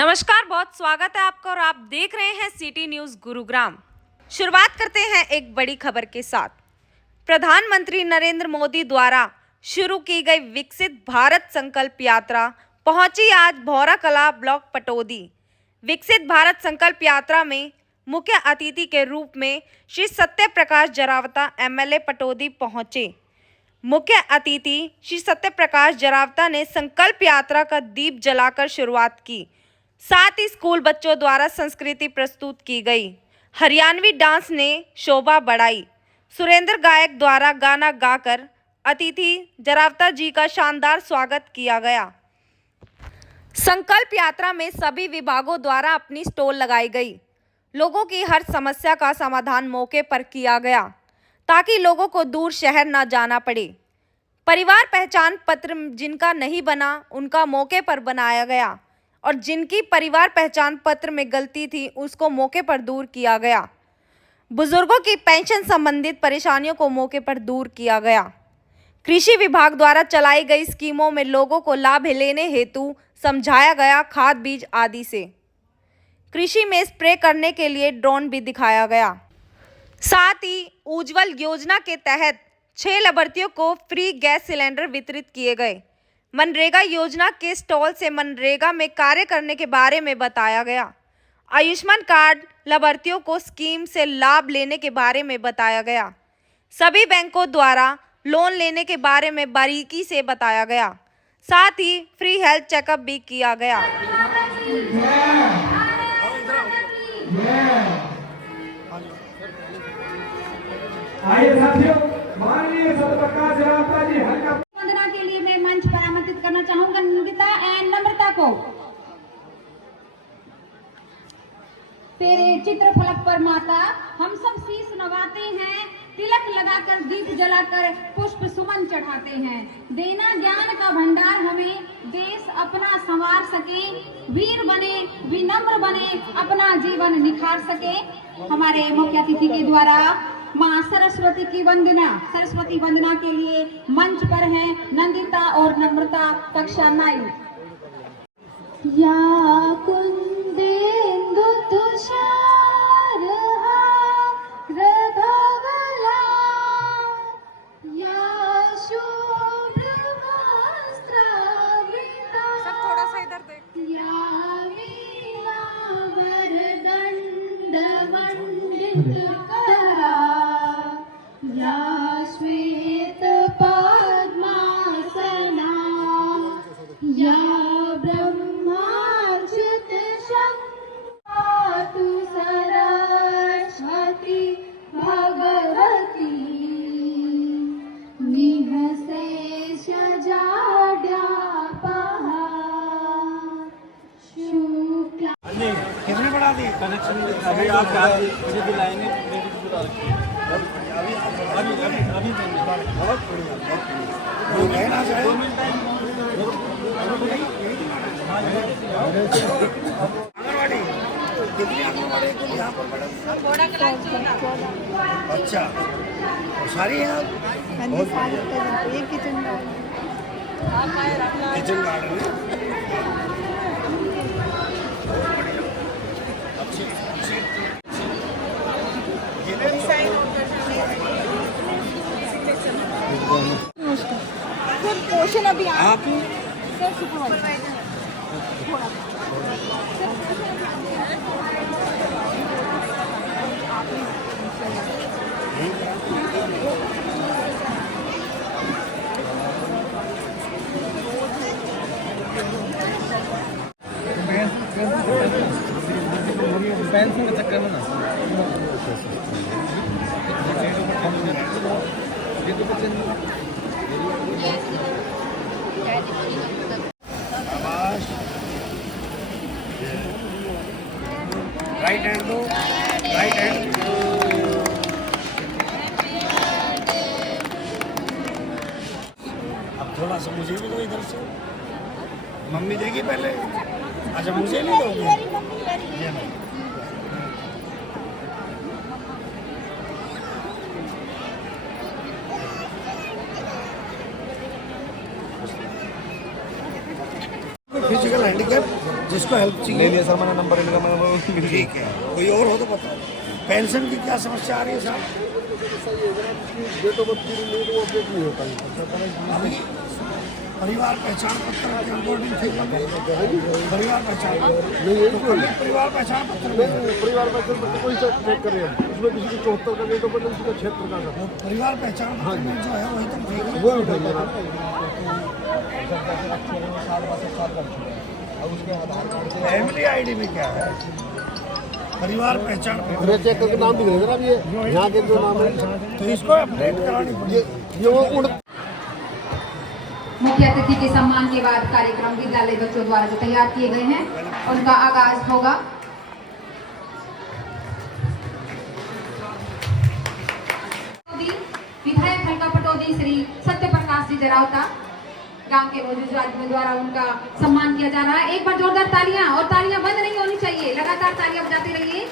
नमस्कार, बहुत स्वागत है आपका और आप देख रहे हैं सिटी न्यूज गुरुग्राम। शुरुआत करते हैं एक बड़ी खबर के साथ। प्रधानमंत्री नरेंद्र मोदी द्वारा शुरू की गई विकसित भारत संकल्प यात्रा पहुंची आज भौरा कला ब्लॉक पटौदी। विकसित भारत संकल्प यात्रा में मुख्य अतिथि के रूप में श्री सत्य प्रकाश जरावता एमएलए पटौदी पहुंचे। मुख्य अतिथि श्री सत्य प्रकाश जरावता ने संकल्प यात्रा का दीप जलाकर शुरुआत की। साथ ही स्कूल बच्चों द्वारा संस्कृति प्रस्तुत की गई। हरियाणवी डांस ने शोभा बढ़ाई। सुरेंद्र गायक द्वारा गाना गाकर अतिथि जरावता जी का शानदार स्वागत किया गया। संकल्प यात्रा में सभी विभागों द्वारा अपनी स्टॉल लगाई गई। लोगों की हर समस्या का समाधान मौके पर किया गया ताकि लोगों को दूर शहर न जाना पड़े। परिवार पहचान पत्र जिनका नहीं बना उनका मौके पर बनाया गया और जिनकी परिवार पहचान पत्र में गलती थी उसको मौके पर दूर किया गया। बुजुर्गों की पेंशन संबंधित परेशानियों को मौके पर दूर किया गया। कृषि विभाग द्वारा चलाई गई स्कीमों में लोगों को लाभ लेने हेतु समझाया गया। खाद बीज आदि से कृषि में स्प्रे करने के लिए ड्रोन भी दिखाया गया। साथ ही उज्ज्वल योजना के तहत 6 लाभार्थियों को फ्री गैस सिलेंडर वितरित किए गए। मनरेगा योजना के स्टॉल से मनरेगा में कार्य करने के बारे में बताया गया। आयुष्मान कार्ड लाभार्थियों को स्कीम से लाभ लेने के बारे में बताया गया। सभी बैंकों द्वारा लोन लेने के बारे में बारीकी से बताया गया। साथ ही फ्री हेल्थ चेकअप भी किया गया। आइए साथियों, माननीय सत्य प्रकाश जरावता जी हल्का वंदना के लिए मैं मंच पर आमंत्रित करना चाहूंगा निंदिता एंड नम्रता को। तेरे चित्र फलक पर माता हम सब शीश नवाते हैं, तिलक लगाकर दीप जलाकर पुष्प सुमन चढ़ाते हैं। देना ज्ञान का भंडार हमें, देश अपना संवार सके, वीर बने विनम्र बने, अपना जीवन निखार सके। हमारे मुख्य अतिथि के द्वारा माँ सरस्वती की वंदना, सरस्वती वंदना के लिए मंच पर हैं नंदिता और नम्रता कक्षा 9। या कुंदेन्दु तुषार धवला, या शुभ्र वस्त्रावृता, सब थोड़ा सा इधर देख। या वीणावर दंड मंडित करा, या श्वेत पद्मासना, या ब्रह्मार्चित शंकातु सरस्वती भगवती, निहसेष जाड्यापहा शुक्ला। कितने बढ़ा दी कनेक्शन? अभी आप मुझे दिलाएंगे अभी बहुत बढ़िया आंगनवाड़ी कितनी आंगनवाड़ी यहाँ पर मैडम? अच्छा, सारी है बहुत बढ़िया। किचन गार्डन पोषण अभी आप पेंसिल के चक्कर में ना राइट हैंड दो, राइट हैंड। अब थोड़ा सा मुझे भी दो इधर से। मम्मी देगी पहले। अच्छा, मुझे नहीं दोगे? ये नहीं। फिजिकल हैंडीकैप जिसको हेल्प ले चाहिए लिया सर मैंने नंबर इनका, मैंने ठीक है। कोई और हो तो बताओ। पेंशन की क्या समस्या आ रही है साहब? अभी परिवार पहचान पत्र की रिपोर्टिंग ठीक बन गई। परिवार पहचान तो कभी परिवार पहचान पत्र में परिवार में कोई चेक करें हम उसमें किसी को 74 का डेट ऑफ बर्थ किसी का 76 का तो परिवार पहचान पत्र में जो है वही तो ठीक है। वो उठाइए ना। फैमिली आईडी में क्या है? परिवार पहचान पत्र मैं चेक करके नाम दिख रहे थे ना, अब ये यहाँ के जो नाम है तो इसको अपडेट करानी पड़ेगी। ये वो उड़ मुख्य अतिथि के सम्मान के बाद कार्यक्रम विद्यालय बच्चों द्वारा जो तैयार किए गए हैं उनका आगाज होगा। विधायक हल्का पटौदी श्री सत्य प्रकाश जी जरावता गांव के मौजूद आदमियों द्वारा उनका सम्मान किया जा रहा है। एक बार जोरदार तालियां, और तालियां बंद नहीं होनी चाहिए, लगातार तालियां बजाते रहिए।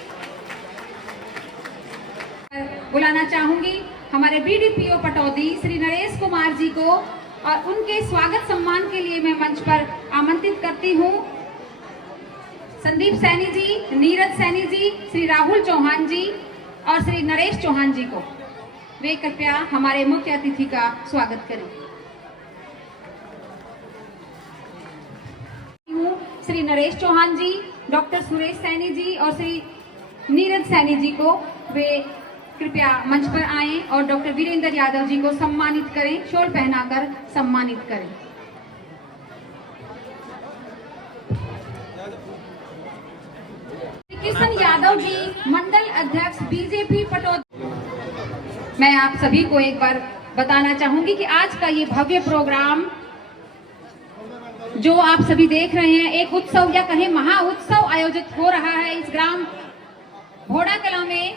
बुलाना चाहूंगी हमारे बीडीपीओ पटौदी श्री नरेश कुमार जी को, और उनके स्वागत सम्मान के लिए मैं मंच पर आमंत्रित करती हूँ संदीप सैनी जी, नीरज सैनी जी, श्री राहुल चौहान जी और श्री नरेश चौहान जी को। वे कृपया हमारे मुख्य अतिथि का स्वागत करें। श्री नरेश चौहान जी, डॉक्टर सुरेश सैनी जी और श्री नीरज सैनी जी को वे कृपया मंच पर आएं और डॉक्टर वीरेंद्र यादव जी को सम्मानित करें, शॉल पहनाकर सम्मानित करें। किशन यादव जी, मंडल अध्यक्ष बीजेपी पटौदी। मैं आप सभी को एक बार बताना चाहूंगी कि आज का ये भव्य प्रोग्राम जो आप सभी देख रहे हैं, एक उत्सव या कहें महा उत्सव आयोजित हो रहा है इस ग्राम भोड़ा कला में।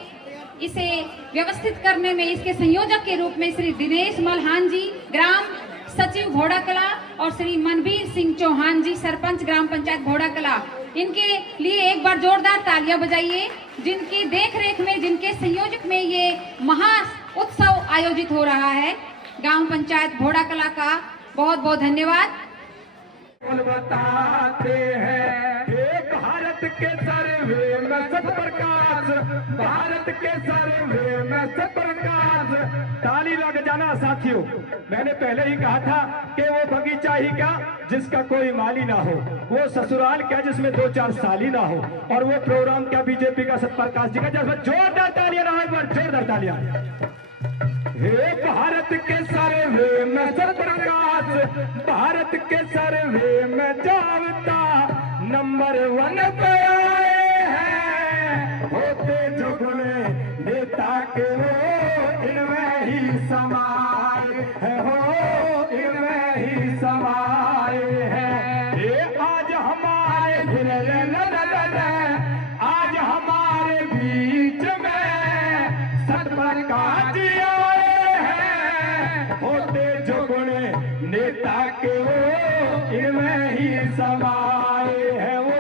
इसे व्यवस्थित करने में इसके संयोजक के रूप में श्री दिनेश मल्हान जी, ग्राम सचिव घोड़ा कला, और श्री मनवीर सिंह चौहान जी, सरपंच ग्राम पंचायत घोड़ा कला। इनके लिए एक बार जोरदार तालियां बजाइए, जिनकी देखरेख में, जिनके संयोजक में ये महा उत्सव आयोजित हो रहा है ग्राम पंचायत घोड़ा कला का। बहुत बहुत धन्यवाद। बताते हैं एक भारत के सर्वे में सतप्रकाश, भारत के सर्वे में सतप्रकाश। ताली लग जाना साथियों। मैंने पहले ही कहा था कि वो बगीचा ही क्या जिसका कोई माली ना हो, वो ससुराल क्या जिसमें 2-4 साली ना हो, और वो प्रोग्राम क्या बीजेपी का सतप्रकाश जी का। जिसमें जोरदार तालियां ना हो, एक बार जोरदार तालियां। हे भारत के सर्वे में सतप्रकाश, भारत के सर्वे में जावता नंबर 1 पे आए हैं। होते जुगले नेता के हो इनमें ही समाये है, हो इनमें ही समाये है। ये आज हमारे आज हमारे बीच में सतप्रकाश जी आए हैं। होते जुगले नेता के वो इनमें ही समाये है, वो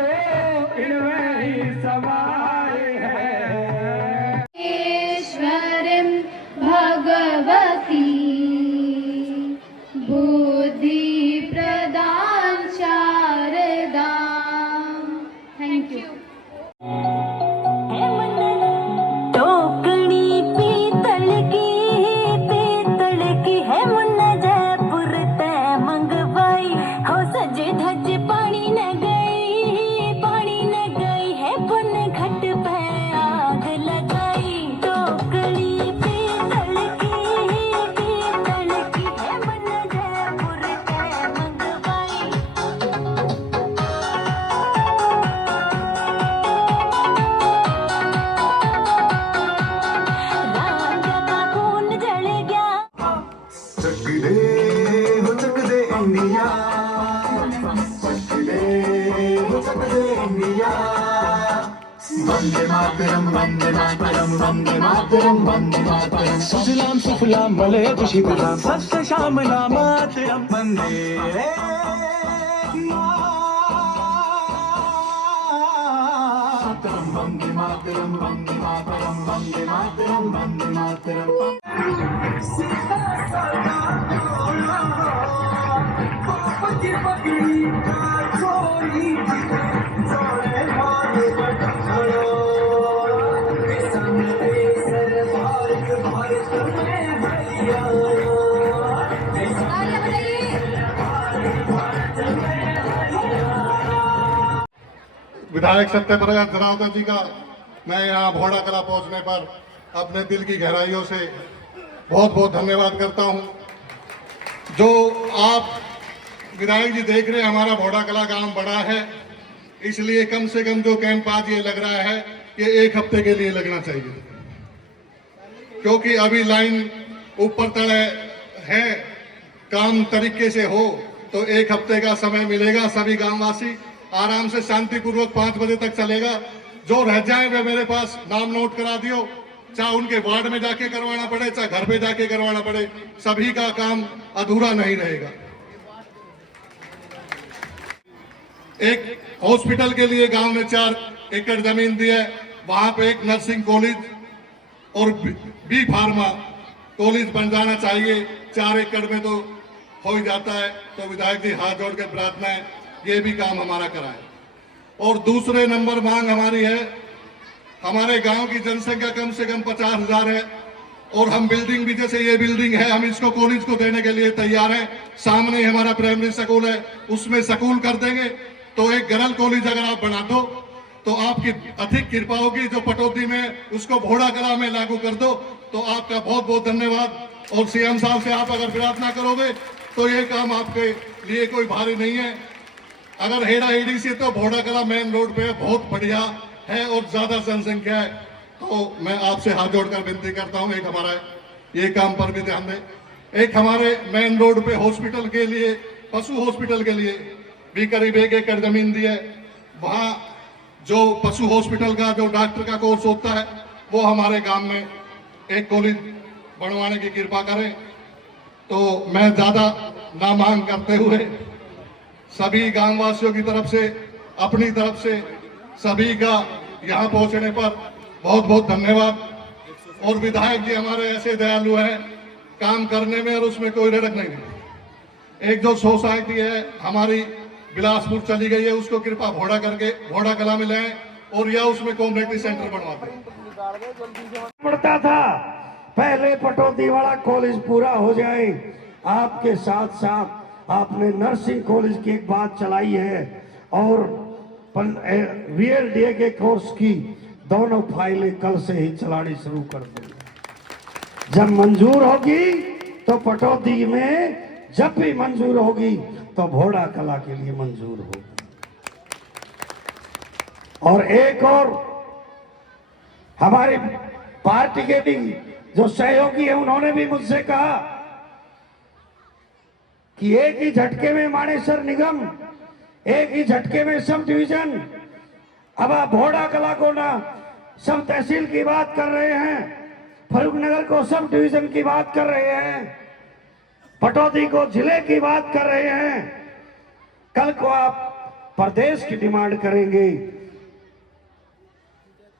इनमें ही समाये है। ईश्वरं भगवती बुद्धि प्रदान शारदा। Thank you. टोकनी पीतल की है मुन्ना जयपुर ते मंगवाई हो। सजे धज पानी न गई है पुन घट पे आग लगाई। टोकनी पीतल की है मुन्ना जयपुर ते मंगवाई। राजा का खून जल गया। चक दे इंडिया, चक दे इंडिया। वंदे मातरम, वंदे मातरम, वंदे मातरम, वंदे मातरम। सुजलाम सुफलाम मलयज शिवलाम सस्य श्यामलाम मातरम। वंदे मातरम, वंदे मातरम, वंदे मातरम, वंदे मातरम, वंदे मातरम। तालियां बजाइए। विधायक सत्यप्रकाश धरावता जी का मैं यहाँ भोड़ा कला पहुँचने पर अपने दिल की गहराइयों से बहुत बहुत धन्यवाद करता हूँ। जो आप विधायक जी देख रहे हैं, हमारा भोड़ा कला गांव बड़ा है, इसलिए कम से कम जो कैंप आज ये लग रहा है ये 1 हफ्ते के लिए लगना चाहिए, क्योंकि अभी लाइन ऊपर तले है। काम तरीके से हो तो 1 हफ्ते का समय मिलेगा। सभी गांववासी आराम से शांतिपूर्वक 5 बजे तक चलेगा। जो रह जाए वे मेरे पास नाम नोट करा दियो, चाहे उनके वार्ड में जाके करवाना पड़े, चाहे घर पे जाके करवाना पड़े, सभी का काम अधूरा नहीं रहेगा। एक हॉस्पिटल के लिए गांव में 4 एकड़ जमीन दी है, वहां पे एक नर्सिंग कॉलेज और बी फार्मा कॉलेज बन जाना चाहिए। 4 एकड़ में तो हो ही जाता है। तो विधायक जी हाथ जोड़ के प्रार्थना है ये भी काम हमारा कराएं। और दूसरे नंबर मांग हमारी है, हमारे गांव की जनसंख्या कम से कम 50,000 है और हम बिल्डिंग भी, जैसे ये बिल्डिंग है, हम इसको कॉलेज को देने के लिए तैयार हैं। सामने ही हमारा प्राइमरी स्कूल है, उसमें स्कूल कर देंगे। तो एक गर्ल कॉलेज अगर आप बना दो तो आपकी अधिक कृपा होगी। जो पटौदी में उसको भोड़ा कला में लागू कर दो तो आपका बहुत बहुत धन्यवाद। और सीएम साहब से आप अगर प्रार्थना करोगे तो ये काम आपके लिए कोई भारी नहीं है। अगर हेड़ा हेड़ी से तो भोड़ा कला मेन रोड पे बहुत बढ़िया है और ज्यादा जनसंख्या है। तो मैं आपसे हाथ जोड़कर विनती करता हूं, एक हमारा ये काम पर भी ध्यान दें। एक हमारे मेन रोड पे हॉस्पिटल के लिए, पशु हॉस्पिटल के लिए भी करीब 1 एकड़ जमीन दी है। वहां जो पशु हॉस्पिटल का जो डॉक्टर का कोर्स होता है वो हमारे गांव में एक कॉलेज बनवाने की कृपा करें। तो मैं ज्यादा ना मांग करते हुए सभी गांववासियों की तरफ से, अपनी तरफ से सभी का यहाँ पहुंचने पर बहुत बहुत धन्यवाद। और विधायक जी हमारे ऐसे दयालु हैं काम करने में और उसमें कोई रड़क नहीं। एक जो सोसाइटी है हमारी बिलासपुर चली गई है, उसको कृपा भोड़ा करके भोड़ा कला में लाएं और या उसमें कम्युनिटी सेंटर बनवाते हैं। पड़ता था पहले पटौदी वाला कॉलेज पूरा हो जाए। आपके साथ साथ आपने नर्सिंग कॉलेज की एक बात चलाई है और VLDA के कोर्स की दोनों फाइलें कल से ही चलानी शुरू कर देंगे। जब मंजूर होगी तो पटौदी में, जब भी मंजूर होगी तो भोड़ा कला के लिए मंजूर होगी। और एक और हमारी पार्टी के भी जो सहयोगी है उन्होंने भी मुझसे कहा कि एक ही झटके में मानेसर निगम, एक ही झटके में सब डिवीजन। अब आप भोड़ा कला को ना सब तहसील की बात कर रहे हैं, फरूखनगर को सब डिवीजन की बात कर रहे हैं, पटौदी को जिले की बात कर रहे हैं। कल को आप प्रदेश की डिमांड करेंगे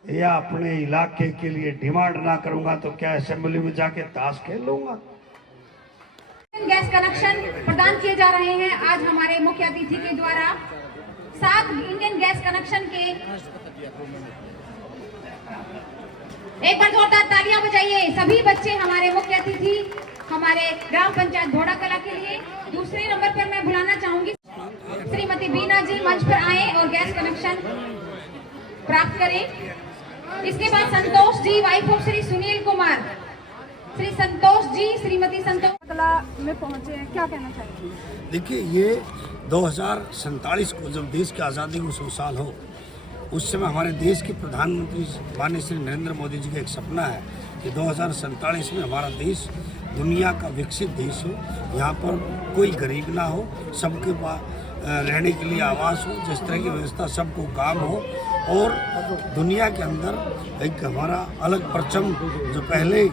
या अपने इलाके के लिए डिमांड ना करूंगा तो क्या असेंबली में जाके ताश खेल लूंगा। गैस कनेक्शन प्रदान किए जा रहे हैं आज हमारे मुख्य अतिथि के द्वारा। 7 इंडियन गैस कनेक्शन के, एक बार जोरदार तालियां बजाइए सभी बच्चे हमारे मुख्य अतिथि हमारे ग्राम पंचायत भोड़ा कला के लिए। दूसरे नंबर पर मैं बुलाना चाहूंगी श्रीमती बीना जी मंच पर आए और गैस कनेक्शन प्राप्त करें। इसके बाद संतोष जी, वाइफ ऑफ श्री सुनील कुमार, श्री संतोष जी, श्रीमती संतोष कला में पहुंचे हैं, क्या कहना चाहिए? देखिए, ये 2047 को जब देश की आज़ादी को 100 साल हो, उस समय हमारे देश के प्रधानमंत्री माननीय श्री नरेंद्र मोदी जी का एक सपना है कि 2047 में हमारा देश दुनिया का विकसित देश हो, यहाँ पर कोई गरीब ना हो, सबके पास रहने के लिए आवास हो, जिस तरह की व्यवस्था सबको काम हो और दुनिया के अंदर एक हमारा अलग परचम जो पहले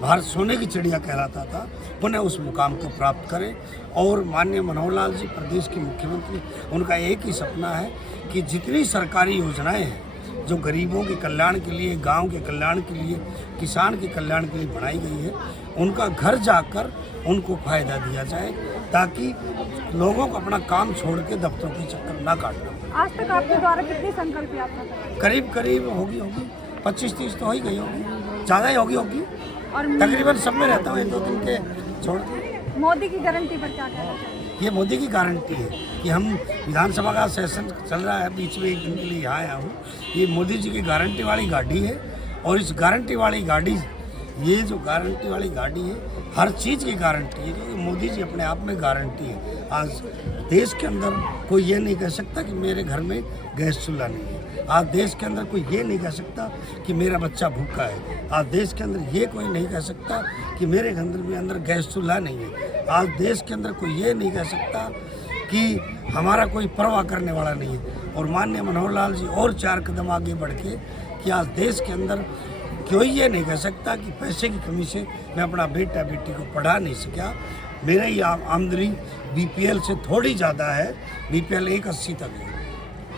भारत सोने की चिड़िया कहलाता था, पुनः उस मुकाम को प्राप्त करें। और माननीय मनोहर लाल जी प्रदेश के मुख्यमंत्री, उनका एक ही सपना है कि जितनी सरकारी योजनाएं हैं जो गरीबों के कल्याण के लिए, गांव के कल्याण के लिए, किसान के कल्याण के लिए बनाई गई है, उनका घर जाकर उनको फायदा दिया जाए ताकि लोगों को अपना काम छोड़ के दफ्तरों के चक्कर ना काटना। आज तक आपके द्वारा कितनी संकल्प यात्रा कराई? करीब होगी 25-30 तो हो ही गई होगी, ज़्यादा ही होगी और तकरीबन सब में रहता हूँ 1-2 दिन के छोड़ के। मोदी की गारंटी पर क्या कहना चाहिए? ये मोदी की गारंटी है कि हम विधानसभा का सेशन चल रहा है, बीच में एक दिन के लिए यहाँ आया हूँ। ये मोदी जी की गारंटी वाली गाड़ी है और इस गारंटी वाली गाड़ी, ये जो गारंटी वाली गाड़ी है हर चीज़ की गारंटी है, क्योंकि मोदी जी अपने आप में गारंटी है। आज देश के अंदर कोई ये नहीं कह सकता कि मेरे घर में गैस चूल्हा नहीं है। आज देश के अंदर कोई ये नहीं कह सकता कि मेरा बच्चा भूखा है। आज देश के अंदर ये कोई नहीं कह सकता कि मेरे घर में अंदर गैस चूल्हा नहीं है। आज देश के अंदर कोई ये नहीं कह सकता कि हमारा कोई परवाह करने वाला नहीं है। और माननीय मनोहर लाल जी और 4 कदम आगे बढ़ के कि आज देश के अंदर कोई ये नहीं कह सकता कि पैसे की कमी से मैं अपना बेटा बेटी को पढ़ा नहीं सका। मेरा ही आमदनी बीपीएल से थोड़ी ज़्यादा है, बीपीएल 180 तक है।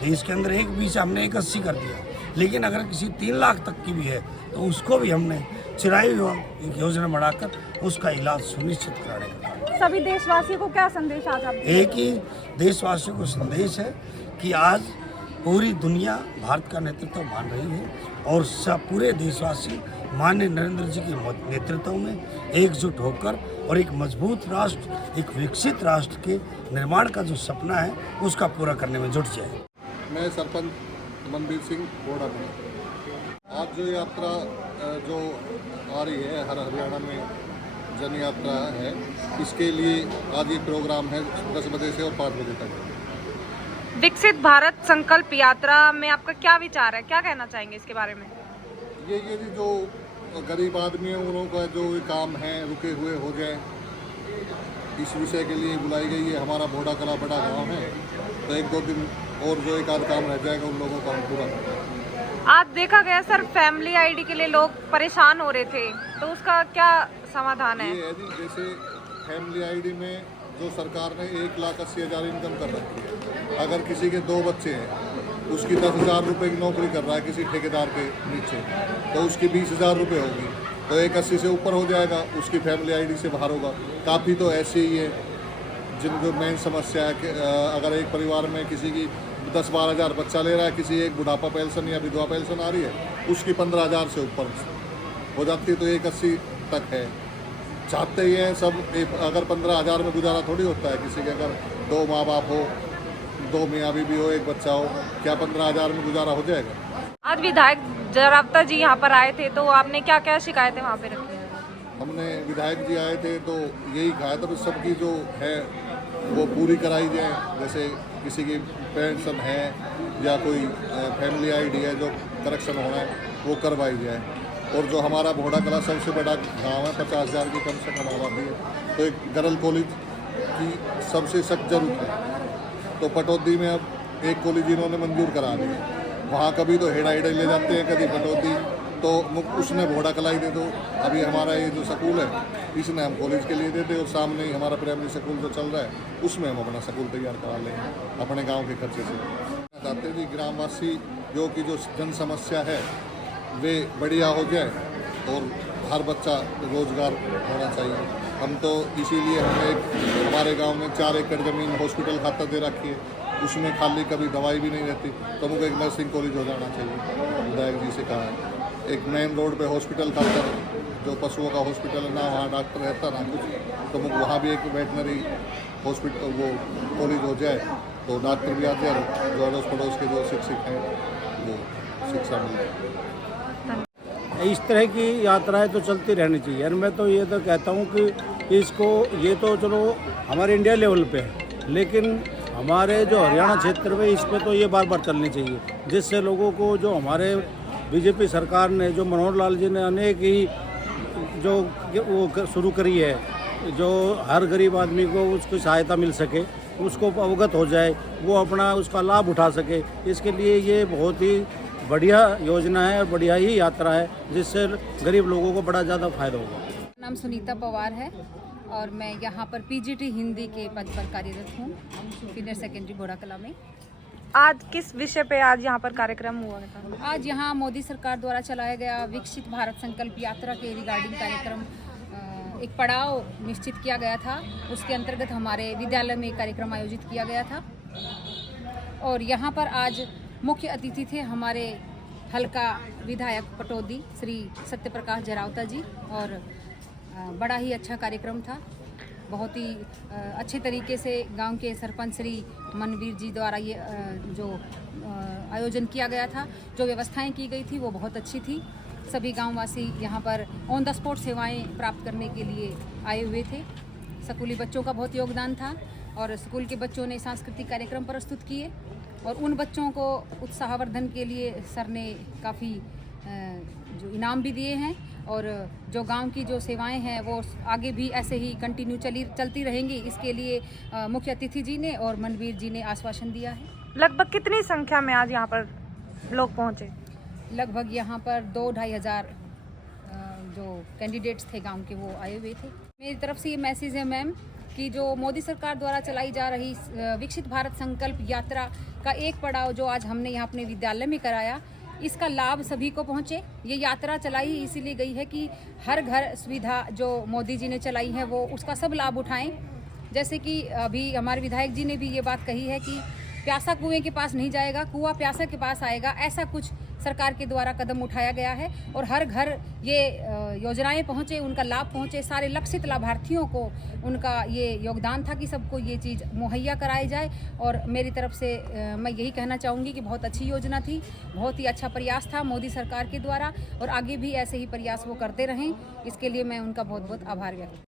देश के अंदर एक 20 हमने 180 कर दिया, लेकिन अगर किसी 3 लाख तक की भी है तो उसको भी हमने चिराई एक योजना बढ़ाकर उसका इलाज सुनिश्चित कराने का। सभी देशवासियों को क्या संदेश आज आप देंगे? एक ही देशवासियों को संदेश है कि आज पूरी दुनिया भारत का नेतृत्व मान रही है और सब पूरे देशवासी माननीय नरेंद्र जी के नेतृत्व में एकजुट होकर और एक मजबूत राष्ट्र, एक विकसित राष्ट्र के निर्माण का जो सपना है उसका पूरा करने में जुट जाए। मैं सरपंच मनबीर सिंह बोड़ा में। आज जो यात्रा जो आ रही है हर हरियाणा में जन यात्रा है, इसके लिए आज ये प्रोग्राम है 10 बजे से और 5 बजे तक। विकसित भारत संकल्प यात्रा में आपका क्या विचार है, क्या कहना चाहेंगे इसके बारे में? ये जो गरीब आदमी है उन का जो काम है रुके हुए हो जाए, इस विषय के लिए बुलाई गई है। हमारा बोड़ा कला बड़ा गांव है, तो 1-2 दिन और जो एक आध काम रह जाएगा उन लोगों का हम पूरा करेंगे। आज देखा गया सर फैमिली आईडी के लिए लोग परेशान हो रहे थे, तो उसका क्या समाधान है? ये है जी, जैसे फैमिली आईडी में जो सरकार ने 1,80,000 इनकम कर रखी है, अगर किसी के 2 बच्चे हैं उसकी 10,000 रुपये की नौकरी कर रहा है किसी ठेकेदार के नीचे, तो उसकी 20,000 रुपये होगी, तो 1,80 से ऊपर हो जाएगा, उसकी फैमिली आईडी से बाहर होगा। काफ़ी तो ऐसे ही है जिनको मेन समस्या है कि अगर एक परिवार में किसी की 10-12 हज़ार बच्चा ले रहा है, किसी एक बुढ़ापा पेंशन या विधवा पेंशन आ रही है, उसकी 15,000 से ऊपर हो जाती है, तो 1,80 तक है। चाहते ही हैं सब, अगर 15,000 में गुजारा थोड़ी होता है किसी के, अगर 2 माँ बाप हो, 2 मियाँ बीवी हो, 1 बच्चा हो, क्या 15,000 में गुजारा हो जाएगा? आज विधायक जरावता जी यहाँ पर आए थे, तो आपने क्या क्या शिकायतें वहाँ पे रखी? हमने विधायक जी आए थे तो यही कहा था कि सबकी जो है वो पूरी कराई जाए। जैसे किसी की पेंशन है या कोई फैमिली आईडी है जो करेक्शन होना है वो करवाई जाए। और जो हमारा बोड़ा कला सबसे बड़ा गांव है, 50,000 की कम से कम आबादी है, तो एक गर्ल कॉलेज की सबसे सख्त जरूरत है। तो पटौदी में अब एक कॉलेज इन्होंने मंजूर करा दी है, वहाँ कभी तो हेड़ा ले जाते हैं, कभी पटौदी, तो उसने बोड़ा कला ही दे दो। अभी हमारा ये जो स्कूल है इसने हम कॉलेज के लिए दे दे, और सामने ही हमारा प्राइमरी स्कूल जो चल रहा है उसमें हम अपना स्कूल तैयार करा लेंगे अपने गांव के खर्चे से। चाहते जी ग्रामवासी जो कि जो जन समस्या है वे बढ़िया हो जाए और हर बच्चा रोजगार होना चाहिए। हम तो इसीलिए हमने हमारे गांव में 4 एकड़ ज़मीन हॉस्पिटल खाता दे रखी है, उसमें खाली कभी दवाई भी नहीं रहती, तो मुझे एक नर्सिंग कॉलेज हो जाना चाहिए, विधायक जी से कहा है। एक मेन रोड पे हॉस्पिटल खातर जो पशुओं का हॉस्पिटल है, ना वहाँ डॉक्टर रहता ना कुछ, तो मुझे वहाँ भी एक वेटनरी हॉस्पिटल वो कॉलेज हो जाए, तो डॉक्टर भी आते हैं, जो अड़ोस पड़ोस के जो शिक्षक हैं वो शिक्षा मिल जाए। इस तरह की यात्राएं तो चलती रहनी चाहिए। और मैं तो ये तो कहता हूँ कि इसको, ये तो चलो हमारे इंडिया लेवल पे है, लेकिन हमारे जो हरियाणा क्षेत्र में इस पे तो ये बार बार चलनी चाहिए, जिससे लोगों को, जो हमारे बीजेपी सरकार ने, जो मनोहर लाल जी ने अनेक ही जो वो शुरू करी है, जो हर गरीब आदमी को उसकी सहायता मिल सके, उसको अवगत हो जाए, वो अपना उसका लाभ उठा सके, इसके लिए ये बहुत ही बढ़िया योजना है और बढ़िया ही यात्रा है, जिससे गरीब लोगों को बड़ा ज़्यादा फायदा होगा। नाम सुनीता पवार है और मैं यहाँ पर पीजीटी हिंदी के पद पर कार्यरत हूँ, सीनियर सेकेंडरी बोड़ा कला में। आज किस विषय पे आज यहाँ पर कार्यक्रम हुआ था? आज यहाँ मोदी सरकार द्वारा चलाया गया विकसित भारत संकल्प यात्रा के रिगार्डिंग कार्यक्रम एक पड़ाव निश्चित किया गया था, उसके अंतर्गत हमारे विद्यालय में कार्यक्रम आयोजित किया गया था। और यहाँ पर आज मुख्य अतिथि थे हमारे हल्का विधायक पटौदी श्री सत्यप्रकाश जरावता जी, और बड़ा ही अच्छा कार्यक्रम था। बहुत ही अच्छे तरीके से गांव के सरपंच श्री मनवीर जी द्वारा ये जो आयोजन किया गया था, जो व्यवस्थाएं की गई थी वो बहुत अच्छी थी। सभी गांववासी यहाँ पर ऑन द स्पॉट सेवाएं प्राप्त करने के लिए आए हुए थे। स्कूली बच्चों का बहुत योगदान था और स्कूल के बच्चों ने सांस्कृतिक कार्यक्रम प्रस्तुत किए, और उन बच्चों को उत्साहवर्धन के लिए सर ने काफ़ी जो इनाम भी दिए हैं, और जो गांव की जो सेवाएं हैं वो आगे भी ऐसे ही कंटिन्यू चलती रहेंगी। इसके लिए मुख्य अतिथि जी ने और मनवीर जी ने आश्वासन दिया है। लगभग कितनी संख्या में आज यहाँ पर लोग पहुँचे? लगभग यहाँ पर 2-2.5 हज़ार जो कैंडिडेट्स थे गांव के वो आए हुए थे। मेरी तरफ से ये मैसेज है मैम कि जो मोदी सरकार द्वारा चलाई जा रही विकसित भारत संकल्प यात्रा का एक पड़ाव जो आज हमने यहाँ अपने विद्यालय में कराया, इसका लाभ सभी को पहुँचे। ये यात्रा चलाई इसीलिए गई है कि हर घर सुविधा जो मोदी जी ने चलाई है वो उसका सब लाभ उठाएं। जैसे कि अभी हमारे विधायक जी ने भी ये बात कही है कि प्यासा कुएं के पास नहीं जाएगा, कुआं प्यासा के पास आएगा। ऐसा कुछ सरकार के द्वारा कदम उठाया गया है और हर घर ये योजनाएं पहुंचे, उनका लाभ पहुंचे। सारे लक्षित लाभार्थियों को उनका ये योगदान था कि सबको ये चीज़ मुहैया कराई जाए। और मेरी तरफ से मैं यही कहना चाहूँगी कि बहुत अच्छी योजना थी, बहुत ही अच्छा प्रयास था मोदी सरकार के द्वारा, और आगे भी ऐसे ही प्रयास वो करते रहें। इसके लिए मैं उनका बहुत बहुत आभार व्यक्त